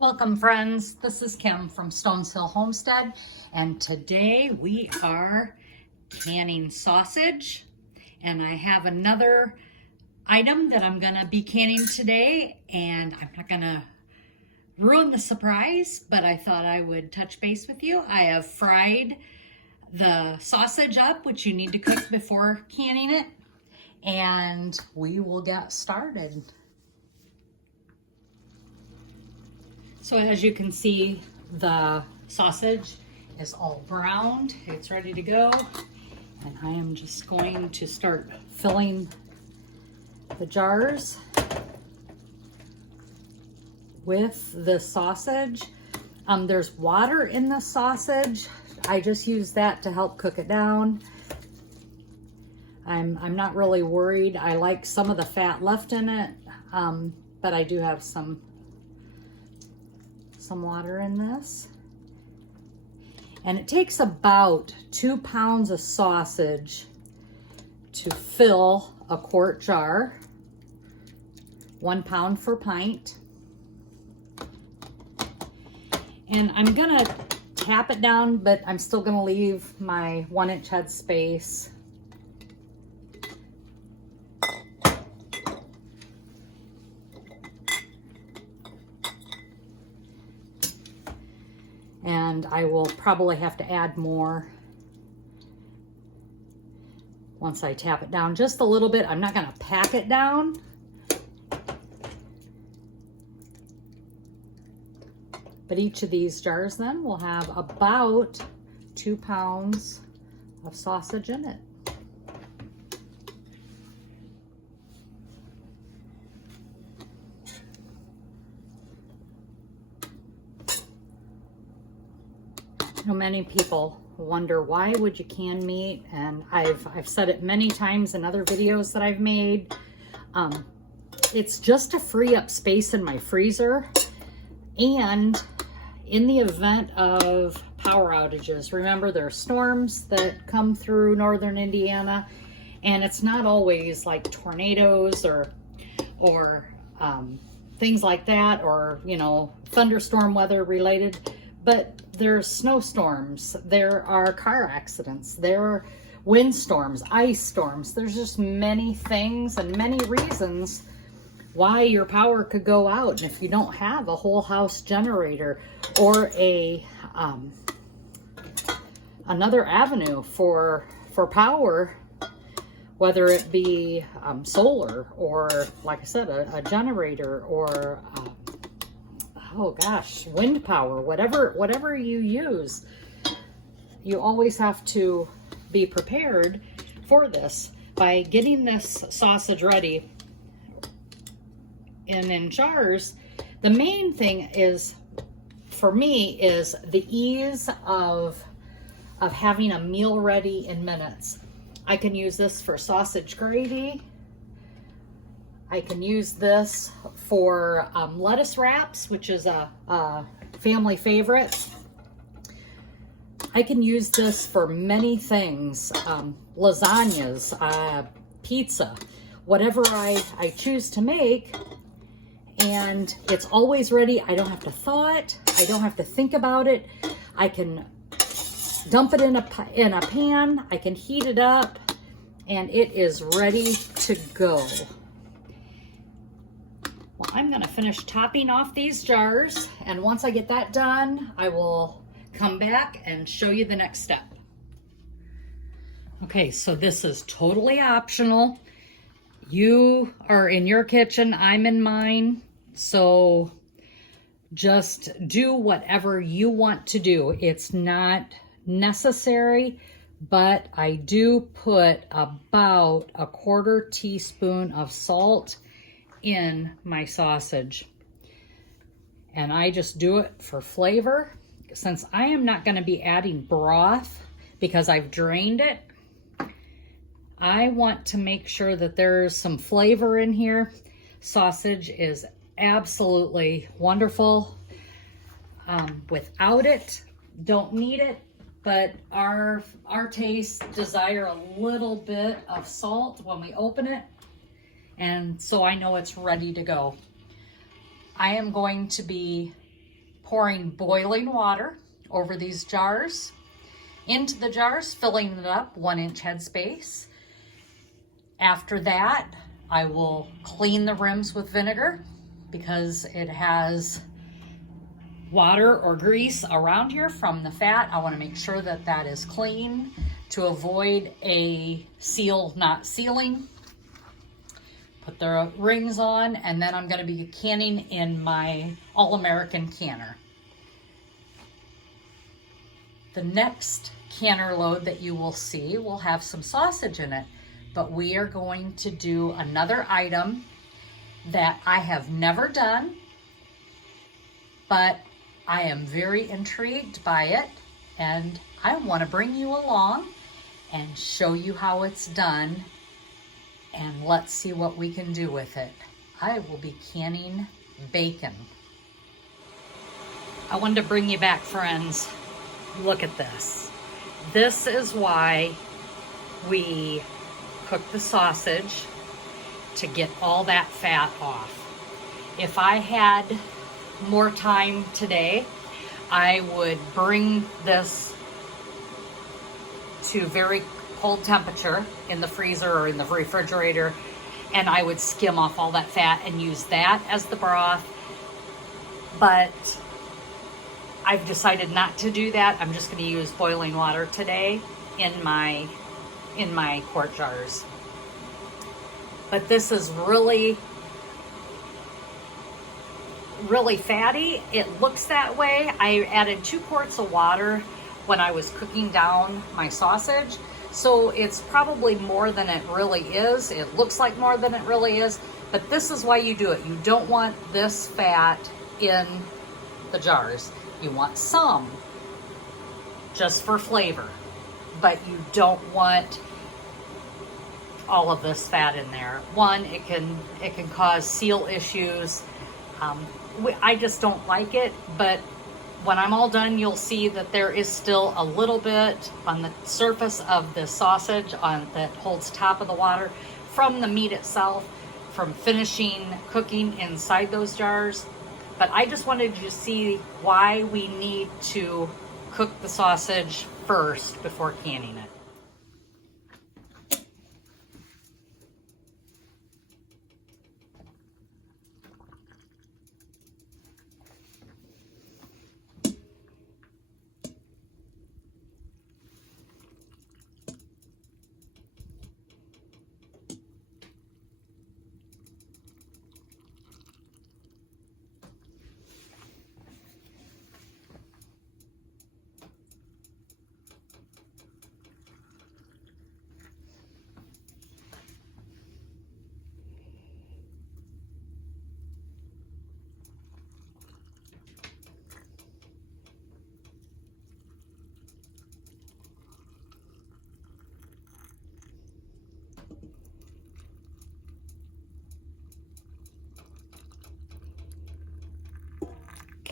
Welcome friends, this is Kim from Stones Hill Homestead, and today we are canning sausage, and I have another item that I'm gonna be canning today, and I'm not gonna ruin the surprise, but I thought I would touch base with you. I have fried the sausage up, which you need to cook before canning it, and we will get started. So as you can see, the sausage is all browned. It's ready to go. And I am just going to start filling the jars with the sausage. There's water in the sausage. I just use that to help cook it down. I'm not really worried. I like some of the fat left in it, but I do have some water in this. And it takes about 2 pounds of sausage to fill a quart jar. 1 pound per pint. And I'm gonna tap it down, but I'm still gonna leave my 1-inch head space. And I will probably have to add more once I tap it down just a little bit. I'm not going to pack it down. But each of these jars then will have about 2 pounds of sausage in it. Many people wonder, why would you can meat? And I've said it many times in other videos that I've made. It's just to free up space in my freezer, and in the event of power outages. Remember, there are storms that come through northern Indiana, and it's not always like tornadoes or things like that, or thunderstorm weather related, but there's snowstorms, there are car accidents, there are windstorms, ice storms. There's just many things and many reasons why your power could go out. And if you don't have a whole house generator or another avenue for power, whether it be solar or, like I said, a generator or oh gosh, wind power, whatever you use, you always have to be prepared for this by getting this sausage ready and in jars. The main thing is, for me, is the ease of having a meal ready in minutes. I can use this for sausage gravy. I can use this for lettuce wraps, which is a family favorite. I can use this for many things, lasagnas, pizza, whatever I choose to make, and it's always ready. I don't have to thaw it. I don't have to think about it. I can dump it in a pan. I can heat it up, and it is ready to go. Well, I'm going to finish topping off these jars, and once I get that done, I will come back and show you the next step. Okay, so this is totally optional. You are in your kitchen, I'm in mine, so just do whatever you want to do. It's not necessary, but I do put about a 1/4 teaspoon of salt in my sausage, and I just do it for flavor. Since I am not going to be adding broth because I've drained it, I want to make sure that there's some flavor in here. Sausage is absolutely wonderful. Without it, don't need it, but our tastes desire a little bit of salt when we open it. And so I know it's ready to go. I am going to be pouring boiling water over these jars, into the jars, filling it up 1-inch headspace. After that, I will clean the rims with vinegar because it has water or grease around here from the fat. I want to make sure that that is clean to avoid a seal not sealing. Put the rings on, and then I'm going to be canning in my All-American canner. The next canner load that you will see will have some sausage in it, but we are going to do another item that I have never done, but I am very intrigued by it, and I want to bring you along and show you how it's done, and let's see what we can do with it. I will be canning bacon. I wanted to bring you back, friends. Look at this. This is why we cook the sausage, to get all that fat off. If I had more time today, I would bring this to very cold temperature in the freezer or in the refrigerator, and I would skim off all that fat and use that as the broth. But I've decided not to do that. I'm just going to use boiling water today in my quart jars. But this is really fatty. It looks that way. I added 2 quarts of water when I was cooking down my sausage, so it's probably more than it really is. It looks like more than it really is, but this is why you do it. You don't want this fat in the jars. You want some just for flavor, but you don't want all of this fat in there. One, it can cause seal issues. I just don't like it, but when I'm all done, you'll see that there is still a little bit on the surface of the sausage that holds top of the water from the meat itself, from finishing cooking inside those jars. But I just wanted you to see why we need to cook the sausage first before canning it.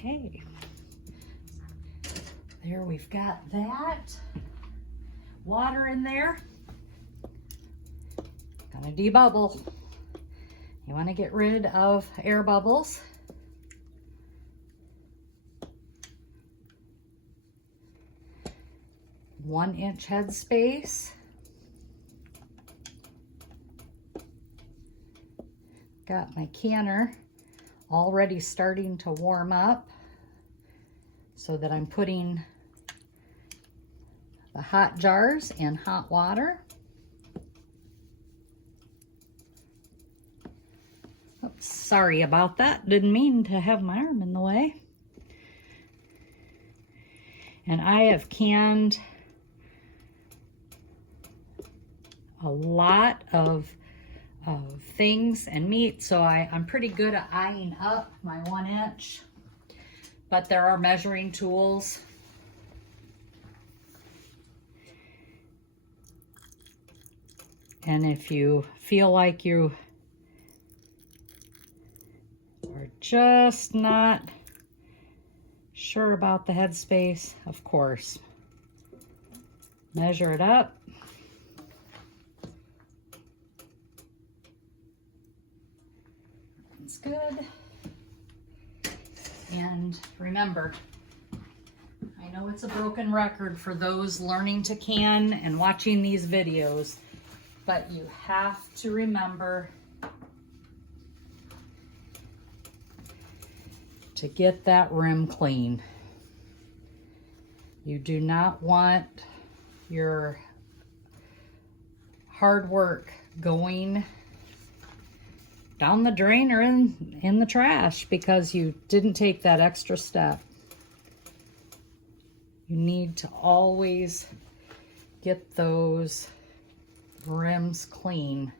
Okay, there we've got that. Water in there. Gonna debubble. You want to get rid of air bubbles. One-inch headspace. Got my canner already starting to warm up so that I'm putting the hot jars in hot water. Oops, sorry about that. Didn't mean to have my arm in the way. And I have canned a lot of things and meat, so I'm pretty good at eyeing up my 1-inch, but there are measuring tools. And if you feel like you are just not sure about the headspace, of course, measure it up. Good. And remember, I know it's a broken record for those learning to can and watching these videos, but you have to remember to get that rim clean. You do not want your hard work going down the drain or in the trash because you didn't take that extra step. You need to always get those rims clean.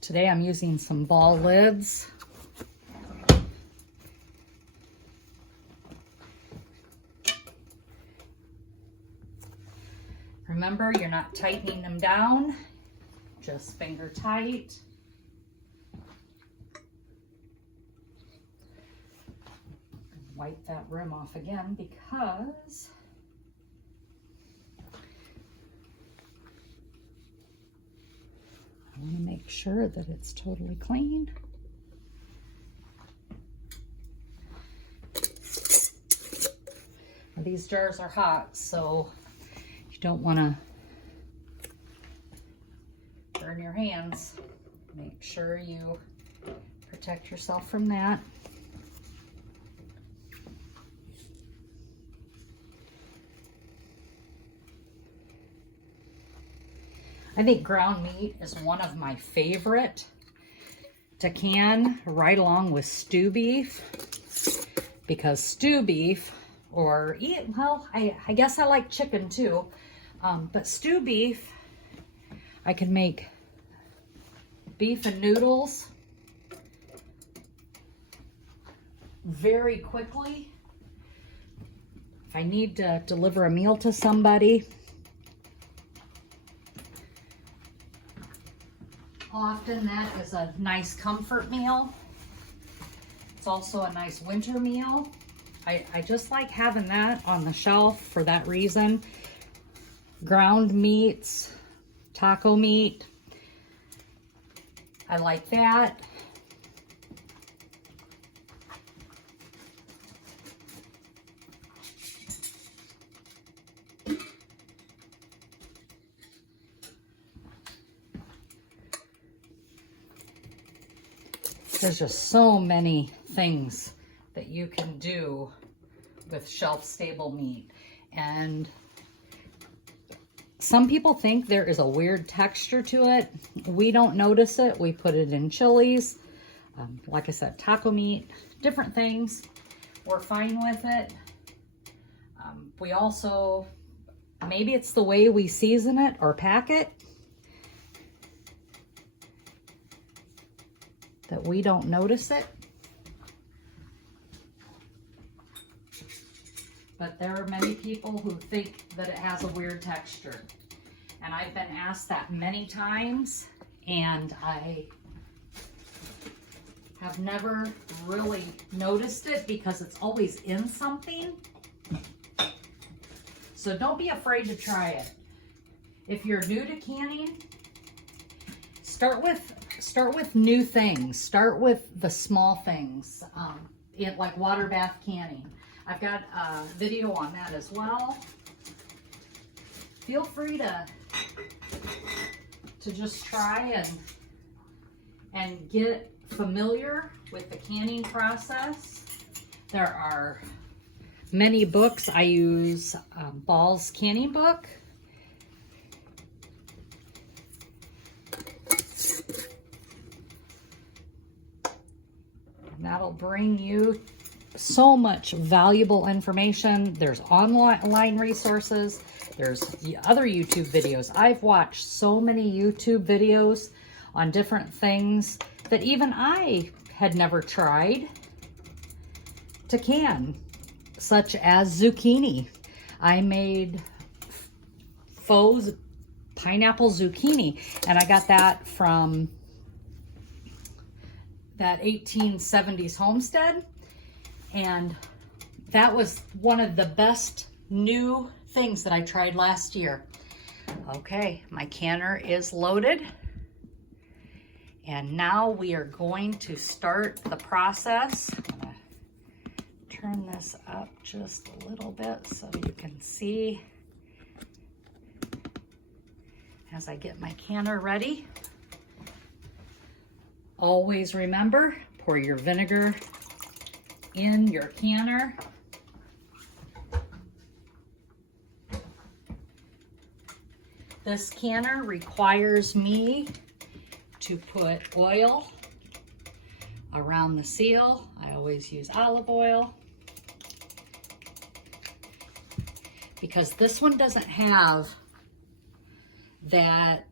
Today I'm using some ball lids. Remember, you're not tightening them down, just finger tight. Wipe that rim off again because I want to make sure that it's totally clean. These jars are hot, so you don't want to burn your hands. Make sure you protect yourself from that. I think ground meat is one of my favorite to can, right along with stew beef, because stew beef, or well, I guess I like chicken too, but stew beef, I can make beef and noodles very quickly. If I need to deliver a meal to somebody, often that is a nice comfort meal. It's also a nice winter meal. I just like having that on the shelf for that reason. Ground meats, taco meat, I like that. There's just so many things that you can do with shelf-stable meat. And some people think there is a weird texture to it. We don't notice it. We put it in chilies. Like I said, taco meat, different things. We're fine with it. We also, maybe it's the way we season it or pack it, that we don't notice it. But there are many people who think that it has a weird texture. And I've been asked that many times, and I have never really noticed it because it's always in something. So don't be afraid to try it. If you're new to canning, start with new things. Start with the small things, like water bath canning. I've got a video on that as well. Feel free to just try and get familiar with the canning process. There are many books. I use Ball's canning book. And that'll bring you so much valuable information. There's online resources. There's the other YouTube videos. I've watched so many YouTube videos on different things that even I had never tried to can, such as zucchini. I made faux pineapple zucchini. And I got that from that 1870s homestead. And that was one of the best new things that I tried last year. Okay, my canner is loaded. And now we are going to start the process. I'm gonna turn this up just a little bit so you can see as I get my canner ready. Always remember, pour your vinegar in your canner. This canner requires me to put oil around the seal. I always use olive oil because this one doesn't have that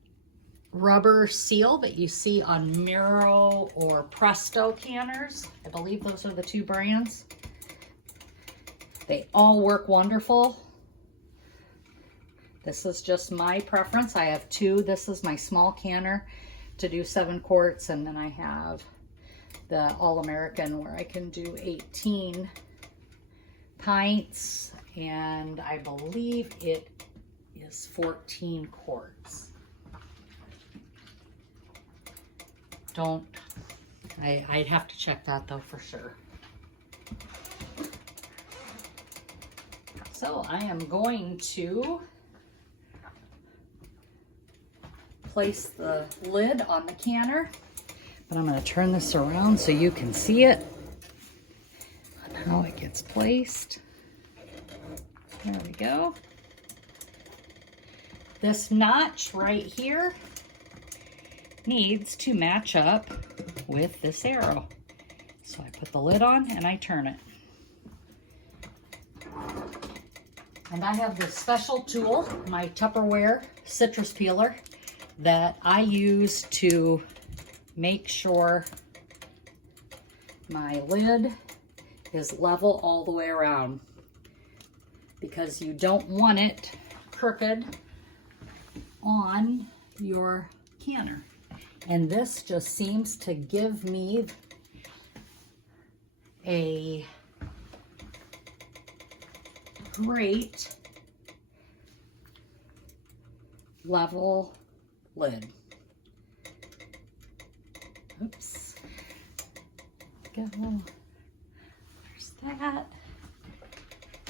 rubber seal that you see on Miro or Presto canners. I believe those are the two brands. They all work wonderful. This is just my preference. I have two. This is my small canner to do 7 quarts, and then I have the All-American where I can do 18 pints, and I believe it is 14 quarts. I'd have to check that though for sure. So I am going to place the lid on the canner, but I'm going to turn this around so you can see it and how it gets placed. There we go. This notch right here needs to match up with this arrow. So I put the lid on and I turn it. And I have this special tool, my Tupperware citrus peeler, that I use to make sure my lid is level all the way around, because you don't want it crooked on your canner. And this just seems to give me a great level lid. Oops. Go. There's that.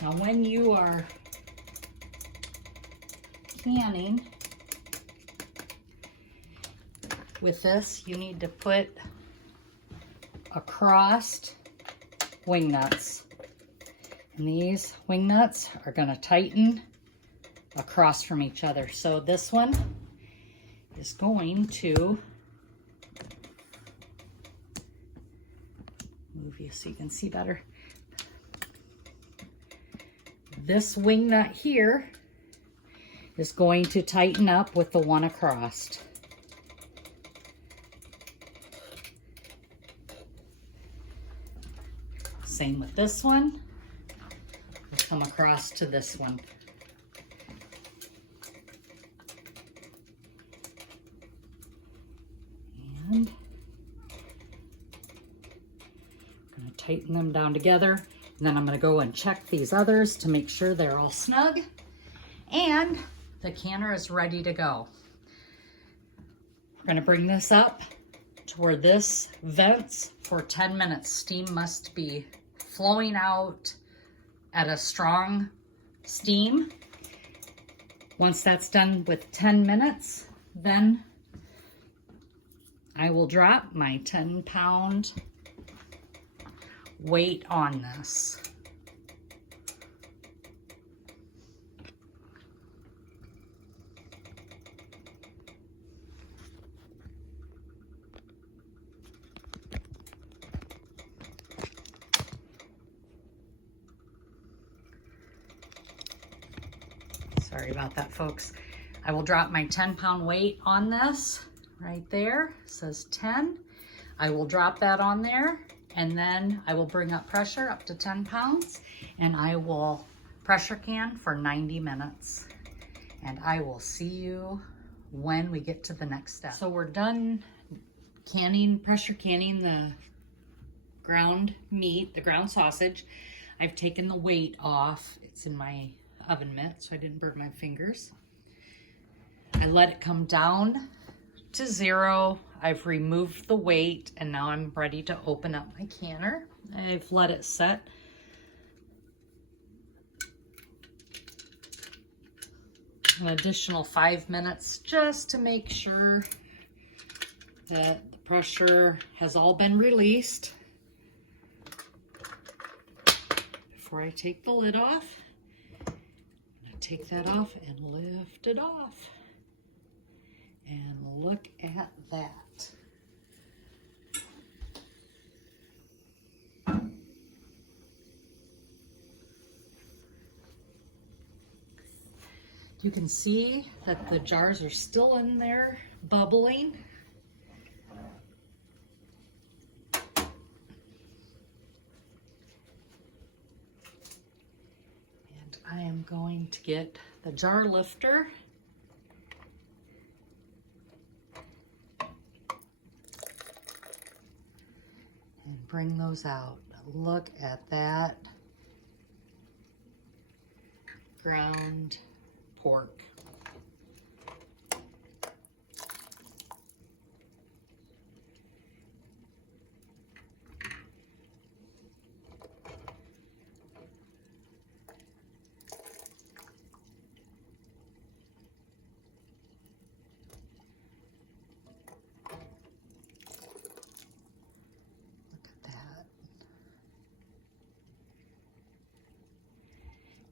Now when you are canning with this, you need to put across wing nuts. And these wing nuts are going to tighten across from each other. So this one is going to move you so you can see better. This wing nut here is going to tighten up with the one across. Same with this one. We'll come across to this one. And I'm going to tighten them down together. And then I'm going to go and check these others to make sure they're all snug. And the canner is ready to go. We're going to bring this up to where this vents for 10 minutes. Steam must be flowing out at a strong steam. Once that's done with 10 minutes, then I will drop my 10-pound weight on this. Sorry about that, folks. I will drop my 10-pound weight on this right there. It says 10. I will drop that on there, and then I will bring up pressure up to 10 pounds, and I will pressure can for 90 minutes. And I will see you when we get to the next step. So we're done canning, pressure canning the ground meat, the ground sausage. I've taken the weight off. It's in my oven mitt, so I didn't burn my fingers. I let it come down to 0. I've removed the weight, and now I'm ready to open up my canner. I've let it set. An additional 5 minutes just to make sure that the pressure has all been released before I take the lid off. I take that off and lift it off. And look at that. You can see that the jars are still in there bubbling. And I am going to get the jar lifter and bring those out. Look at that ground pork.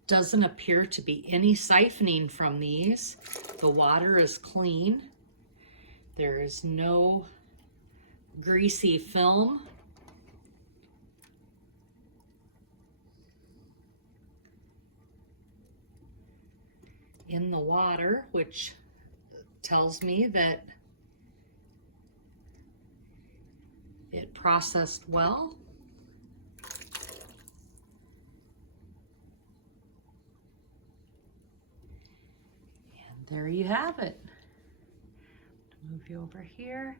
Doesn't appear to be any siphoning from these. The water is clean. There is no greasy film. In the water, which tells me that it processed well. There you have it. Move you over here.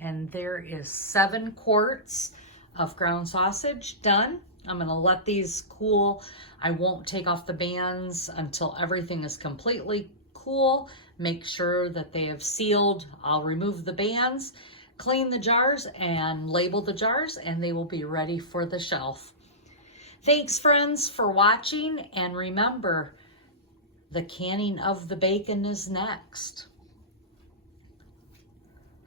And there is 7 quarts of ground sausage done. I'm gonna let these cool. I won't take off the bands until everything is completely cool. Make sure that they have sealed. I'll remove the bands, clean the jars, and label the jars, and they will be ready for the shelf. Thanks, friends, for watching, and remember, the canning of the bacon is next.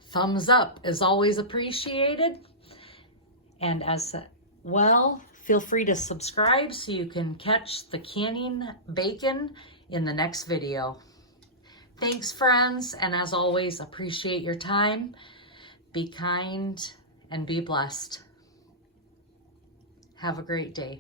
Thumbs up is always appreciated. And as well, feel free to subscribe so you can catch the canning bacon in the next video. Thanks, friends, and as always, appreciate your time. Be kind and be blessed. Have a great day.